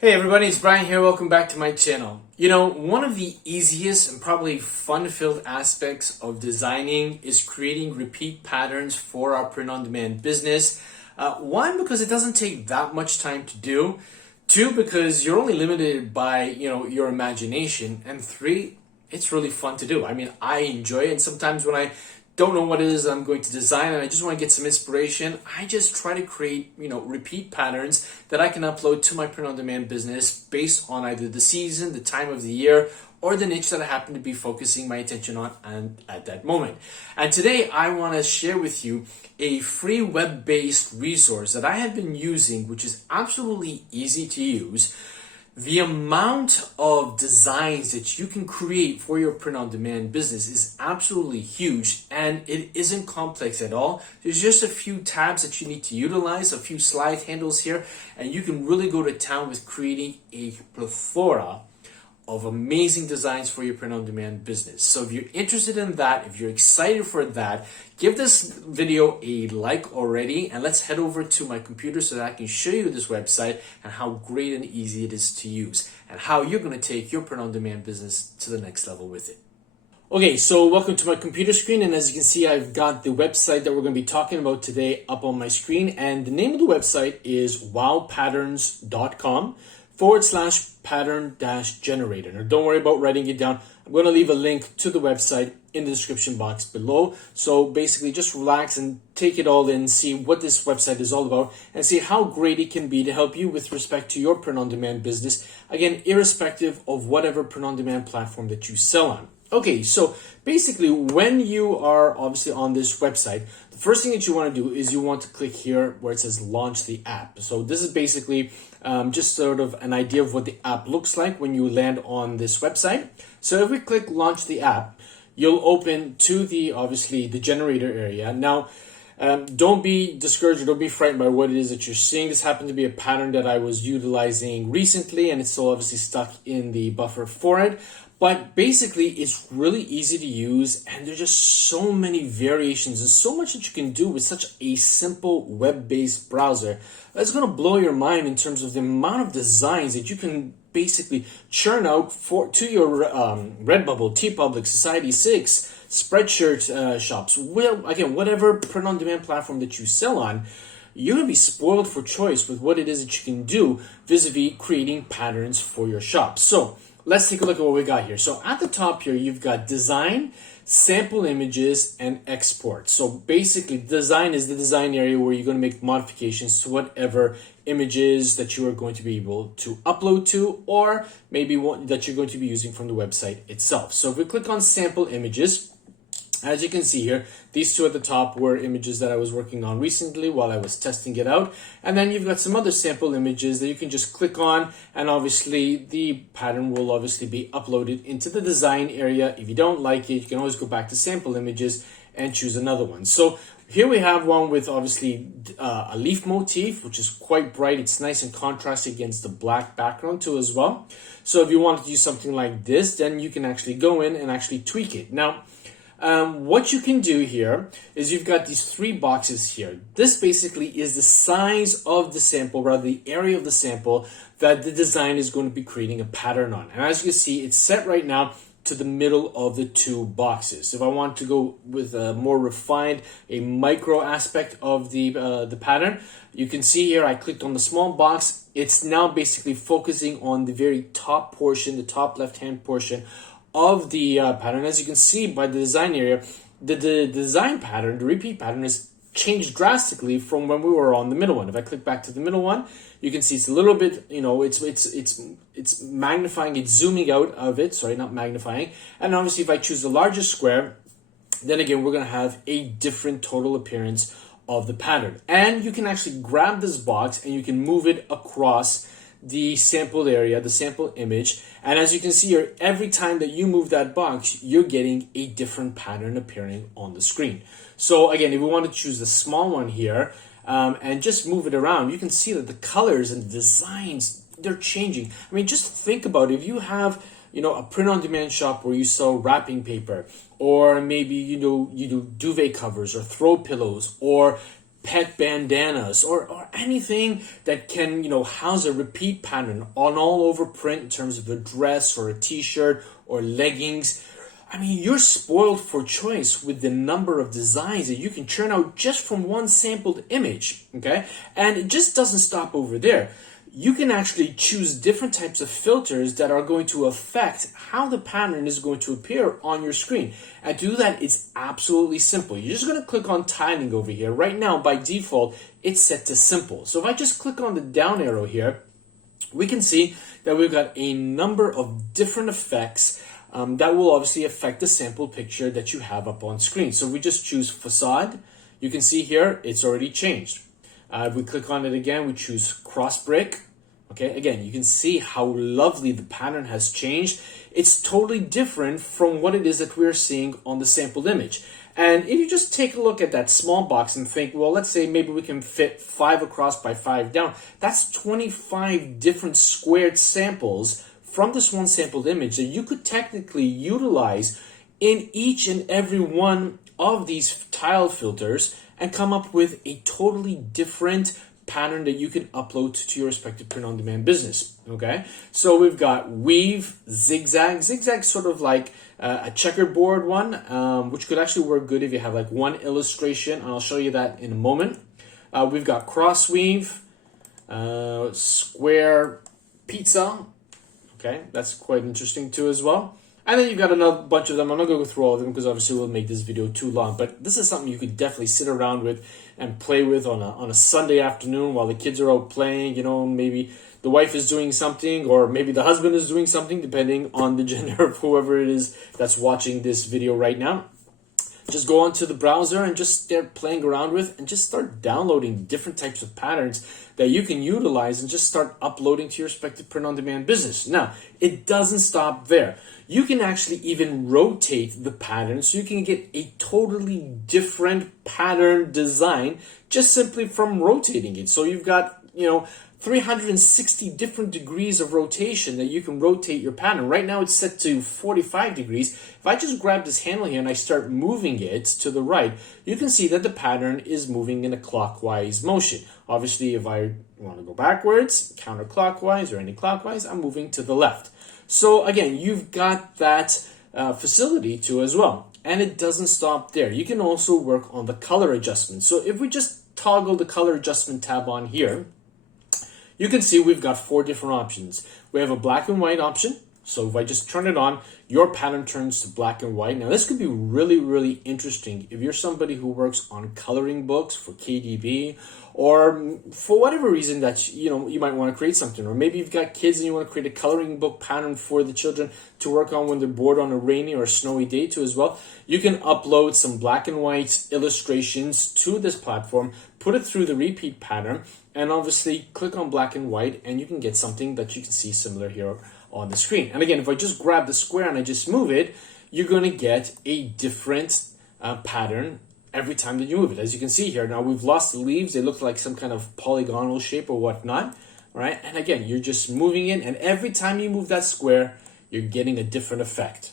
Hey everybody, it's Brian here. Welcome back to my channel. One of the easiest and probably fun-filled aspects of designing is creating repeat patterns for our print-on-demand business. One, because it doesn't take that much time to do. Two, because you're only limited by, your imagination. And three, it's really fun to do. I enjoy it. And sometimes when I don't know what it is I'm going to design and I just want to get some inspiration, I just try to create, repeat patterns that I can upload to my print-on-demand business based on either the season, the time of the year, or the niche that I happen to be focusing my attention on at that moment. And today I want to share with you a free web-based resource that I have been using, which is absolutely easy to use. The amount of designs that you can create for your print-on-demand business is absolutely huge, and it isn't complex at all. There's just a few tabs that you need to utilize, a few slide handles here, and you can really go to town with creating a plethora of amazing designs for your print-on-demand business. So if you're interested in that, if you're excited for that, give this video a like already, and let's head over to my computer so that I can show you this website and how great and easy it is to use and how you're going to take your print-on-demand business to the next level with it. Okay, so welcome to my computer screen, and as you can see, I've got the website that we're going to be talking about today up on my screen, and the name of the website is wowpatterns.com/pattern-generator. Now, don't worry about writing it down. I'm going to leave a link to the website in the description box below. So basically, just relax and take it all in, see what this website is all about, and see how great it can be to help you with respect to your print-on-demand business. Again, irrespective of whatever print-on-demand platform that you sell on. Okay, so basically when you are obviously on this website, the first thing that you want to do is you want to click here where it says launch the app. So this is basically just sort of an idea of what the app looks like when you land on this website. So if we click launch the app, you'll open to obviously the generator area. Now, don't be discouraged or don't be frightened by what it is that you're seeing. This happened to be a pattern that I was utilizing recently, and it's still obviously stuck in the buffer for it. But basically, it's really easy to use, and there's just so many variations and so much that you can do with such a simple web-based browser. That's going to blow your mind in terms of the amount of designs that you can basically churn out to your Redbubble, Teepublic, Society6, Spreadshirt shops. Well, again, whatever print-on-demand platform that you sell on, you're going to be spoiled for choice with what it is that you can do vis-a-vis creating patterns for your shop. So let's take a look at what we got here. So at the top here, you've got design, sample images, and export. So basically, design is the design area where you're going to make modifications to whatever images that you are going to be able to upload to, or maybe one that you're going to be using from the website itself. So if we click on sample images, as you can see here, these two at the top were images that I was working on recently while I was testing it out. And then you've got some other sample images that you can just click on, and obviously the pattern will obviously be uploaded into the design area. If you don't like it, you can always go back to sample images and choose another one. So here we have one with obviously a leaf motif, which is quite bright. It's nice and contrasted against the black background too as well. So if you want to do something like this, then you can actually go in and actually tweak it. Now, what you can do here is you've got these three boxes here. This basically is the size of the sample, rather the area of the sample that the design is going to be creating a pattern on. And as you can see, it's set right now to the middle of the two boxes. If I want to go with a more refined, a micro aspect of the pattern, you can see here I clicked on the small box. It's now basically focusing on the very top portion, the top left-hand portion of the pattern. As you can see by the design area, the design pattern, the repeat pattern, has changed drastically from when we were on the middle one. If I click back to the middle one, you can see it's a little bit, it's magnifying, it's zooming out of it, sorry, not magnifying. And obviously if I choose the largest square, then again, we're going to have a different total appearance of the pattern. And you can actually grab this box and you can move it across the sample area, the sample image, and as you can see here, every time that you move that box, you're getting a different pattern appearing on the screen. So again, if we want to choose the small one here and just move it around, you can see that the colors and the designs, they're changing. I mean, just think about it. If you have a print-on-demand shop where you sell wrapping paper, or maybe you do duvet covers or throw pillows, or pet bandanas or anything that can, house a repeat pattern on all over print in terms of a dress or a t-shirt or leggings. I mean, you're spoiled for choice with the number of designs that you can churn out just from one sampled image, okay? And it just doesn't stop over there. You can actually choose different types of filters that are going to affect how the pattern is going to appear on your screen. And to do that, it's absolutely simple. You're just going to click on tiling over here. Right now, by default, it's set to simple. So if I just click on the down arrow here, we can see that we've got a number of different effects that will obviously affect the sample picture that you have up on screen. So we just choose facade. You can see here, it's already changed. If we click on it again, we choose cross brick. Okay, again, you can see how lovely the pattern has changed. It's totally different from what it is that we're seeing on the sampled image. And if you just take a look at that small box and think, well, let's say maybe we can fit 5 across by 5 down. That's 25 different squared samples from this one sampled image that you could technically utilize in each and every one of these tile filters and come up with a totally different pattern that you can upload to your respective print-on-demand business, okay? So we've got weave, zigzag. Zigzag sort of like a checkerboard one, which could actually work good if you have like one illustration, and I'll show you that in a moment. We've got cross weave, square pizza, okay? That's quite interesting too as well. And then you've got another bunch of them. I'm not going to go through all of them because obviously we'll make this video too long. But this is something you could definitely sit around with and play with on a Sunday afternoon while the kids are out playing. Maybe the wife is doing something or maybe the husband is doing something, depending on the gender of whoever it is that's watching this video right now. Just go onto the browser and just start playing around with and just start downloading different types of patterns that you can utilize and just start uploading to your respective print-on-demand business. Now, it doesn't stop there. You can actually even rotate the pattern so you can get a totally different pattern design just simply from rotating it. So you've got, 360 different degrees of rotation that you can rotate your pattern. Right now it's set to 45 degrees. If I just grab this handle here and I start moving it to the right, you can see that the pattern is moving in a clockwise motion. Obviously, if I want to go backwards, counterclockwise or anti-clockwise, I'm moving to the left. So again, you've got that facility too as well. And it doesn't stop there. You can also work on the color adjustment. So if we just toggle the color adjustment tab on here, you can see we've got 4 different options. We have a black and white option. So if I just turn it on, your pattern turns to black and white. Now this could be really, really interesting if you're somebody who works on coloring books for KDB, or for whatever reason that you might want to create something, or maybe you've got kids and you want to create a coloring book pattern for the children to work on when they're bored on a rainy or snowy day too as well. You can upload some black and white illustrations to this platform, put it through the repeat pattern, and obviously click on black and white, and you can get something that you can see similar here on the screen. And again, if I just grab the square and I just move it, you're going to get a different pattern every time that you move it. As you can see here, now we've lost the leaves. They look like some kind of polygonal shape or whatnot, right? And again, you're just moving it, and every time you move that square, you're getting a different effect.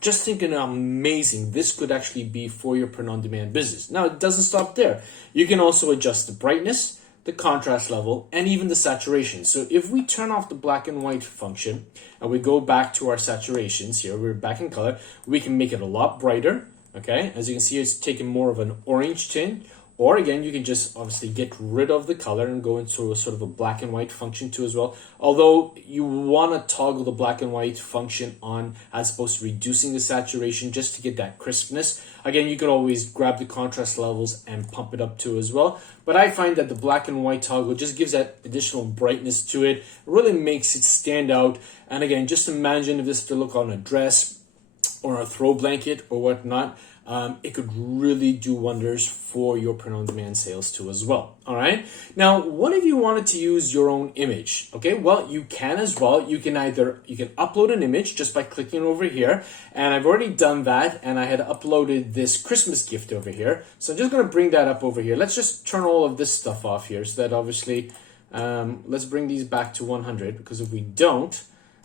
Just thinking how amazing this could actually be for your print-on-demand business. Now, it doesn't stop there. You can also adjust the brightness, the contrast level, and even the saturation. So if we turn off the black and white function and we go back to our saturations here, we're back in color, we can make it a lot brighter, okay? As you can see, it's taking more of an orange tint. Or again, you can just obviously get rid of the color and go into a sort of a black and white function too as well. Although you want to toggle the black and white function on as opposed to reducing the saturation just to get that crispness. Again, you could always grab the contrast levels and pump it up too as well. But I find that the black and white toggle just gives that additional brightness to it. It really makes it stand out. And again, just imagine if this was to look on a dress or a throw blanket or whatnot. It could really do wonders for your print-on-demand sales too as well. All right. Now, what if you wanted to use your own image? Okay, well, you can as well. You can upload an image just by clicking over here, and I've already done that, and I had uploaded this Christmas gift over here. So I'm just going to bring that up over here. Let's just turn all of this stuff off here so that obviously, let's bring these back to 100, because if we don't,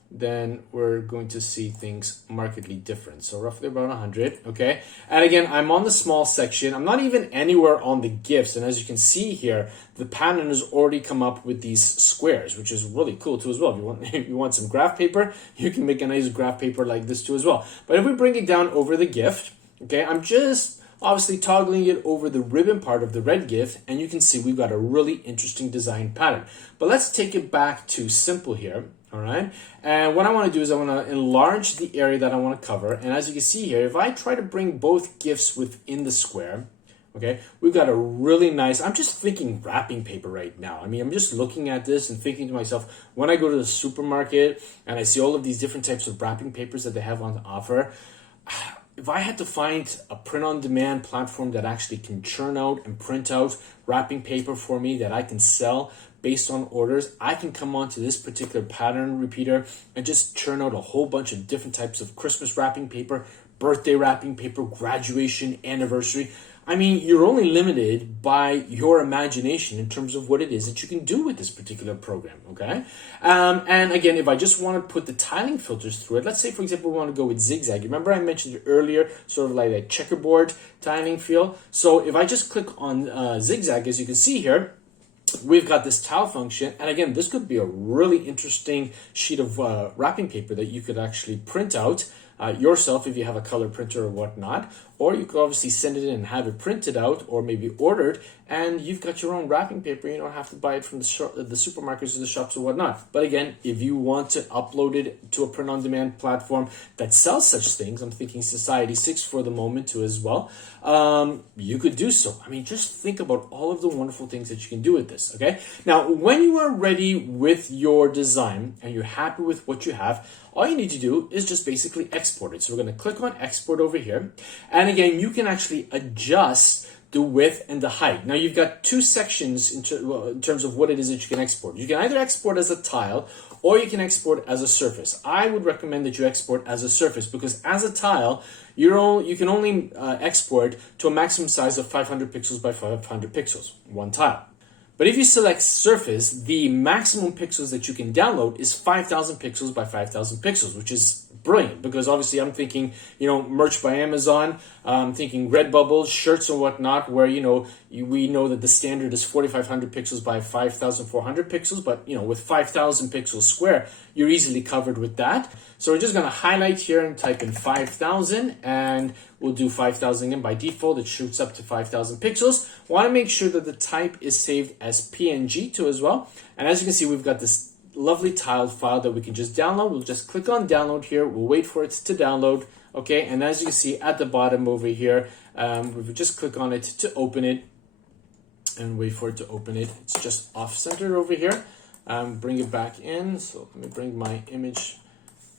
then we're going to see things markedly different. So roughly about 100, okay? And again, I'm on the small section. I'm not even anywhere on the GIFs. And as you can see here, the pattern has already come up with these squares, which is really cool too as well. If you want some graph paper, you can make a nice graph paper like this too as well. But if we bring it down over the GIF, okay, I'm just obviously toggling it over the ribbon part of the red GIF, and you can see we've got a really interesting design pattern. But let's take it back to simple here. All right, and what I want to do is I want to enlarge the area that I want to cover. And as you can see here, if I try to bring both GIFs within the square, okay, we've got a really nice, I'm just thinking wrapping paper right now. I mean, I'm just looking at this and thinking to myself, when I go to the supermarket and I see all of these different types of wrapping papers that they have on offer, if I had to find a print-on-demand platform that actually can churn out and print out wrapping paper for me that I can sell based on orders, I can come onto this particular pattern repeater and just churn out a whole bunch of different types of Christmas wrapping paper, birthday wrapping paper, graduation, anniversary. I mean, you're only limited by your imagination in terms of what it is that you can do with this particular program, okay? And again, if I just want to put the tiling filters through it, let's say, for example, we want to go with zigzag. Remember I mentioned earlier, sort of like a checkerboard tiling feel? So if I just click on zigzag, as you can see here, we've got this tile function. And again, this could be a really interesting sheet of wrapping paper that you could actually print out yourself if you have a color printer or whatnot, or you could obviously send it in and have it printed out or maybe ordered, and you've got your own wrapping paper. You don't have to buy it from the supermarkets or the shops or whatnot. But again, if you want to upload it to a print-on-demand platform that sells such things, I'm thinking Society6 for the moment too as well, you could do so. I mean, just think about all of the wonderful things that you can do with this, okay? Now, when you are ready with your design and you're happy with what you have, all you need to do is just basically export it. So we're going to click on export over here. And again, you can actually adjust the width and the height. Now you've got two sections in terms of what it is that you can export. You can either export as a tile or you can export as a surface. I would recommend that you export as a surface because as a tile, you can only export to a maximum size of 500 pixels by 500 pixels, one tile. But if you select surface, the maximum pixels that you can download is 5,000 pixels by 5,000 pixels, which is brilliant because obviously I'm thinking, merch by Amazon, I'm thinking Redbubble, shirts and whatnot, where, we know that the standard is 4,500 pixels by 5,400 pixels, but, with 5,000 pixels square, you're easily covered with that. So we're just going to highlight here and type in 5,000 and we'll do 5,000 in by default. It shoots up to 5,000 pixels. Want to make sure that the type is saved as PNG too as well. And as you can see, we've got this lovely tiled file that we can just download. We'll just click on download here. We'll wait for it to download. Okay, and as you can see at the bottom over here, we just click on it to open it and wait for it to open it. It's just off center over here. Bring it back in. So let me bring my image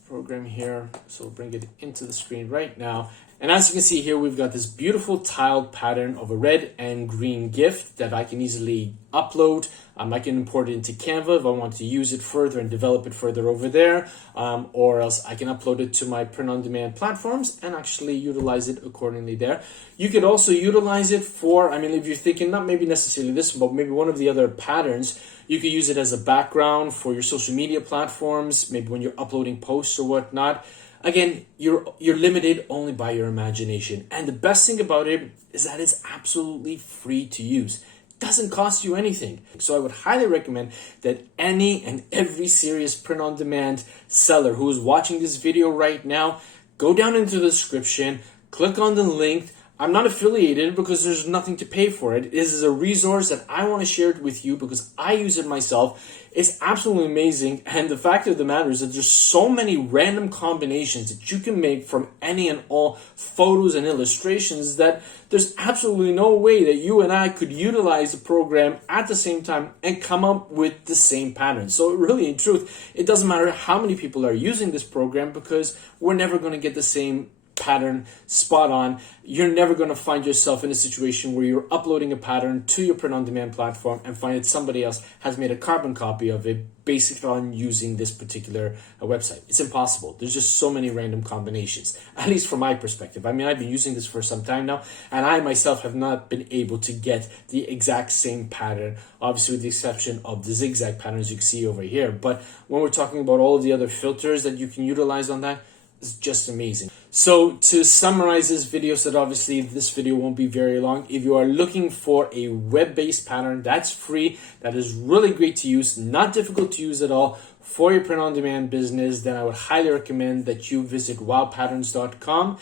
program here. So we'll bring it into the screen right now. And as you can see here, we've got this beautiful tiled pattern of a red and green GIF that I can easily upload. I can import it into Canva if I want to use it further and develop it further over there, or else I can upload it to my print-on-demand platforms and actually utilize it accordingly there. You could also utilize it for, if you're thinking not maybe necessarily this, but maybe one of the other patterns, you could use it as a background for your social media platforms, maybe when you're uploading posts or whatnot. Again, you're limited only by your imagination. And the best thing about it is that it's absolutely free to use. It doesn't cost you anything. So I would highly recommend that any and every serious print-on-demand seller who is watching this video right now, go down into the description, click on the link. I'm not affiliated because there's nothing to pay for it. This is a resource that I want to share it with you because I use it myself. It's absolutely amazing. And the fact of the matter is that there's so many random combinations that you can make from any and all photos and illustrations that there's absolutely no way that you and I could utilize the program at the same time and come up with the same pattern. So really, in truth, it doesn't matter how many people are using this program because we're never going to get the same pattern spot on, you're never going to find yourself in a situation where you're uploading a pattern to your print-on-demand platform and find that somebody else has made a carbon copy of it based on using this particular website. It's impossible. There's just so many random combinations, at least from my perspective. I mean, I've been using this for some time now, and I myself have not been able to get the exact same pattern, obviously with the exception of the zigzag patterns you can see over here. But when we're talking about all of the other filters that you can utilize on that, it's just amazing. So to summarize this video, so that obviously this video won't be very long, if you are looking for a web-based pattern that's free, that is really great to use, not difficult to use at all for your print-on-demand business, then I would highly recommend that you visit wowpatterns.com.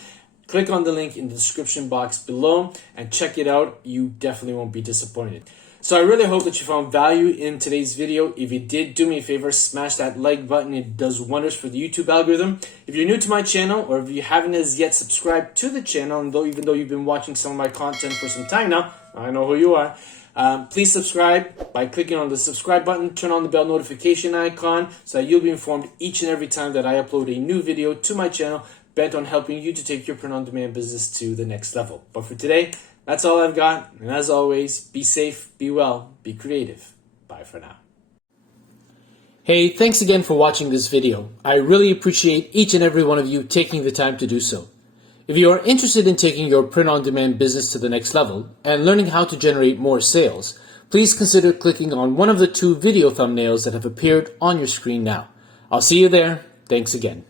Click on the link in the description box below and check it out. You definitely won't be disappointed. So I really hope that you found value in today's video. If you did, do me a favor, smash that like button. It does wonders for the YouTube algorithm. If you're new to my channel, or if you haven't as yet subscribed to the channel, and even though you've been watching some of my content for some time now, I know who you are, please subscribe by clicking on the subscribe button, turn on the bell notification icon so that you'll be informed each and every time that I upload a new video to my channel bent on helping you to take your print-on-demand business to the next level. But for today, that's all I've got. And as always, be safe, be well, be creative. Bye for now. Hey, thanks again for watching this video. I really appreciate each and every one of you taking the time to do so. If you are interested in taking your print-on-demand business to the next level and learning how to generate more sales, please consider clicking on one of the 2 video thumbnails that have appeared on your screen now. I'll see you there. Thanks again.